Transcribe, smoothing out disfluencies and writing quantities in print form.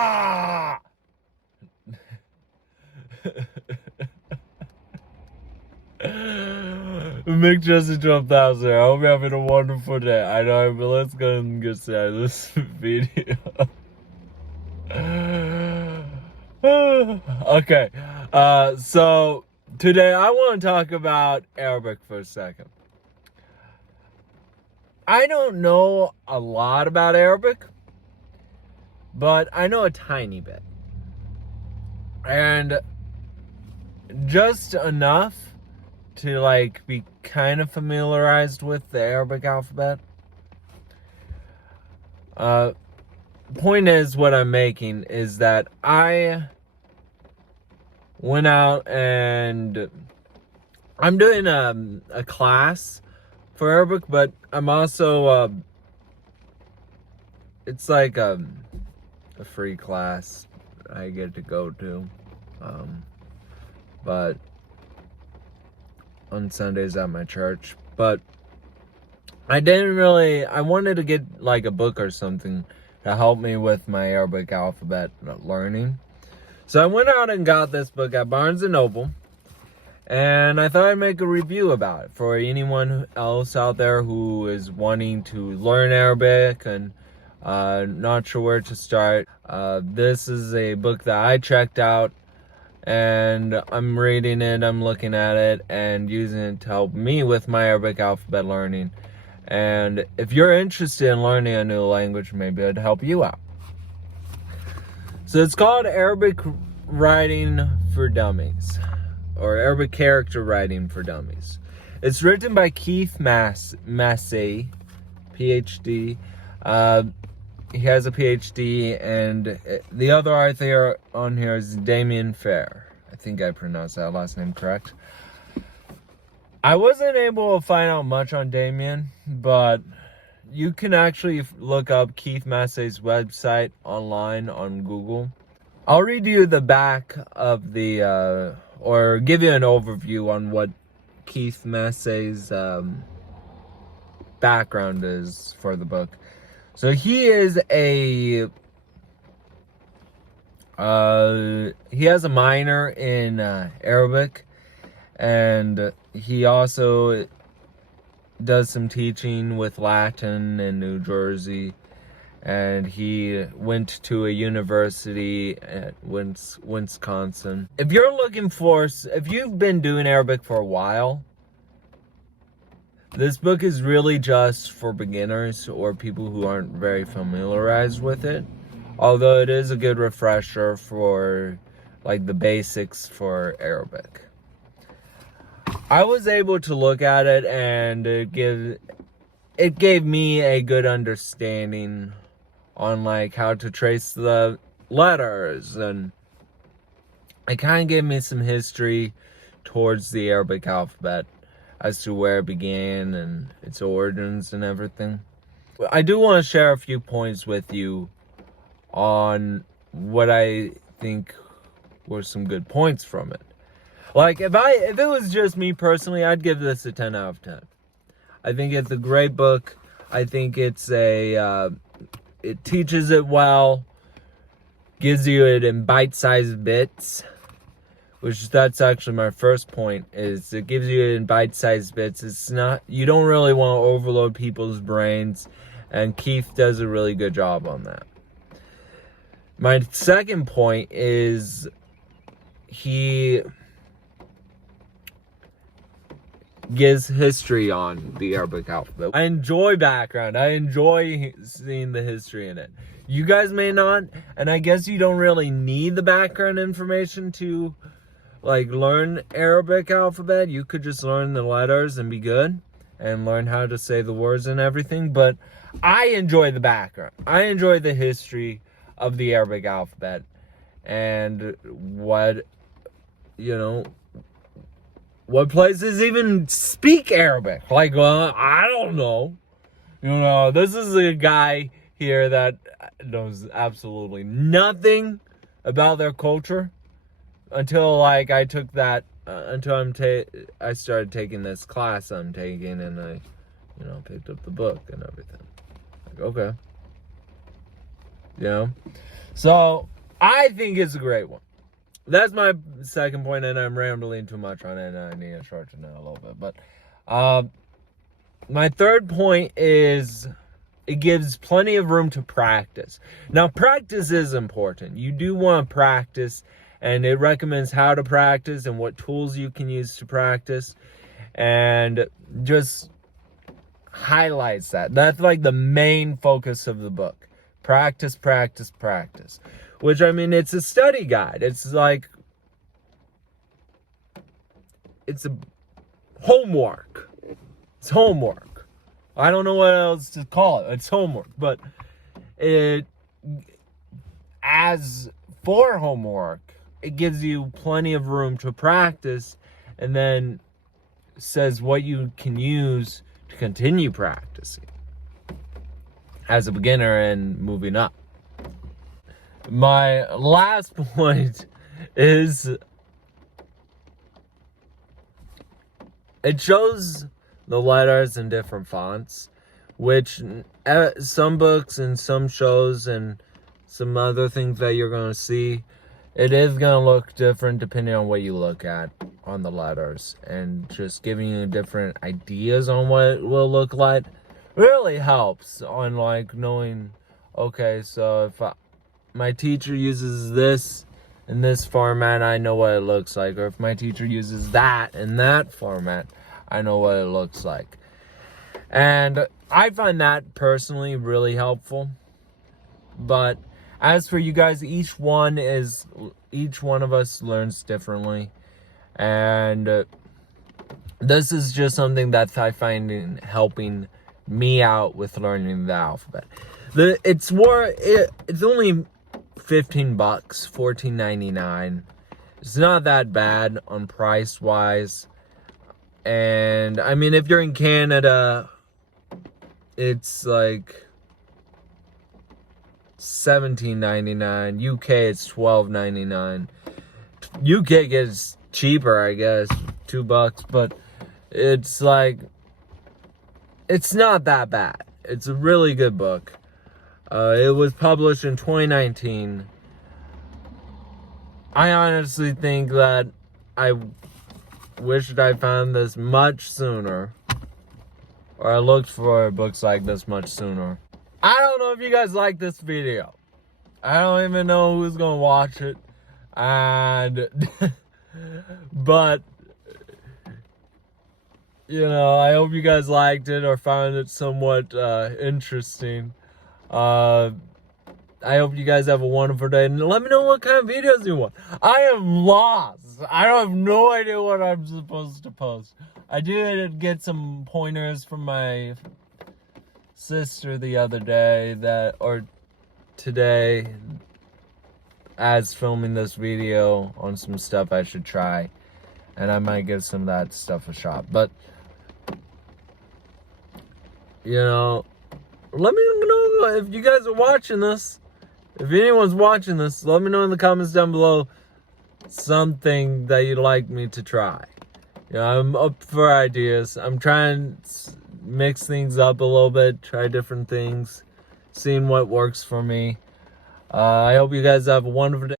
Ah! Mick just jumped out there. I hope you're having a wonderful day. I know, but let's go and get started this video. Okay, so today I want to talk about Arabic for a second. I don't know a lot about Arabic, but I know a tiny bit. And just enough to like be kind of familiarized with the Arabic alphabet. Point is, what I'm making is that I went out and I'm doing a class for Arabic, but I'm also it's like a free class I get to go to, but on Sundays at my church. But I wanted to get like a book or something to help me with my Arabic alphabet learning. So I went out and got this book at Barnes & Noble, and I thought I'd make a review about it for anyone else out there who is wanting to learn Arabic and not sure where to start. This is a book that I checked out, and I'm reading it, I'm looking at it, and using it to help me with my Arabic alphabet learning. And if you're interested in learning a new language, maybe it'd help you out. So it's called Arabic Writing for Dummies, or Arabic Character Writing for Dummies. It's written by Keith Massey, PhD. He has a PhD, and the other author on here is Damien Fair. I think I pronounced that last name correct. I wasn't able to find out much on Damien, but you can actually look up Keith Massey's website online on Google. I'll read you the back of the, or give you an overview on what Keith Massey's background is for the book. So he is he has a minor in Arabic, and he also does some teaching with Latin in New Jersey, and he went to a university at Wisconsin. If you've been doing Arabic for a while, this book is really just for beginners or people who aren't very familiarized with it, although it is a good refresher for like the basics for Arabic. I was able to look at it, and it gave me a good understanding on like how to trace the letters, and it kind of gave me some history towards the Arabic alphabet as to where it began and its origins and everything. I do want to share a few points with you on what I think were some good points from it. Like, if it was just me personally, I'd give this a 10 out of 10. I think it's a great book. I think it teaches it well, gives you it in bite-sized bits, which that's actually my first point, is it gives you it in bite-sized bits. You don't really want to overload people's brains, and Keith does a really good job on that. My second point is he gives history on the Arabic alphabet. I enjoy background. I enjoy seeing the history in it. You guys may not, and I guess you don't really need the background information to like learn Arabic alphabet. You could just learn the letters and be good and learn how to say the words and everything. But I enjoy the background. I enjoy the history of the Arabic alphabet and what places even speak Arabic. Like, well, I don't know. This is a guy here that knows absolutely nothing about their culture until like I took that until I started taking this class I'm taking, and I picked up the book and everything. Like, okay. So I think it's a great one. That's my second point, and I'm rambling too much on it, and I need to shorten it a little bit. But my third point is it gives plenty of room to practice. Now, practice is important. You do want to practice, and it recommends how to practice and what tools you can use to practice, and just highlights that. That's like the main focus of the book. Practice, practice, practice. Which, I mean, it's a study guide. It's like, it's a homework. It's homework. I don't know what else to call it. It's homework. But as for homework, it gives you plenty of room to practice, and then says what you can use to continue practicing as a beginner and moving up. My last point is it shows the letters in different fonts, which some books and some shows and some other things that you're going to see, it is going to look different depending on what you look at on the letters, and just giving you different ideas on what it will look like really helps on like knowing, okay, so if my teacher uses this in this format, I know what it looks like. Or if my teacher uses that in that format, I know what it looks like. And I find that personally really helpful. But as for you guys, each one of us learns differently. And this is just something that I find in helping me out with learning the alphabet. It's only $15, $14.99. It's not that bad on price wise. And I mean, if you're in Canada, it's like $17.99. UK, it's $12.99. UK gets cheaper, I guess, $2, but it's like, it's not that bad. It's a really good book. It was published in 2019. I honestly think that I wished I found this much sooner, or I looked for books like this much sooner. I don't know if you guys like this video. I don't even know who's gonna watch it, and but you know, I hope you guys liked it or found it somewhat interesting. I hope you guys have a wonderful day, and let me know what kind of videos you want. I am lost. I have no idea what I'm supposed to post. I did get some pointers from my sister the other day or today, as filming this video, on some stuff I should try, and I might give some of that stuff a shot. But you know, let me know if you guys are watching this. If anyone's watching this, let me know in the comments down below something that you'd like me to try. You know, I'm up for ideas. I'm trying to mix things up a little bit, try different things, seeing what works for me. I hope you guys have a wonderful day.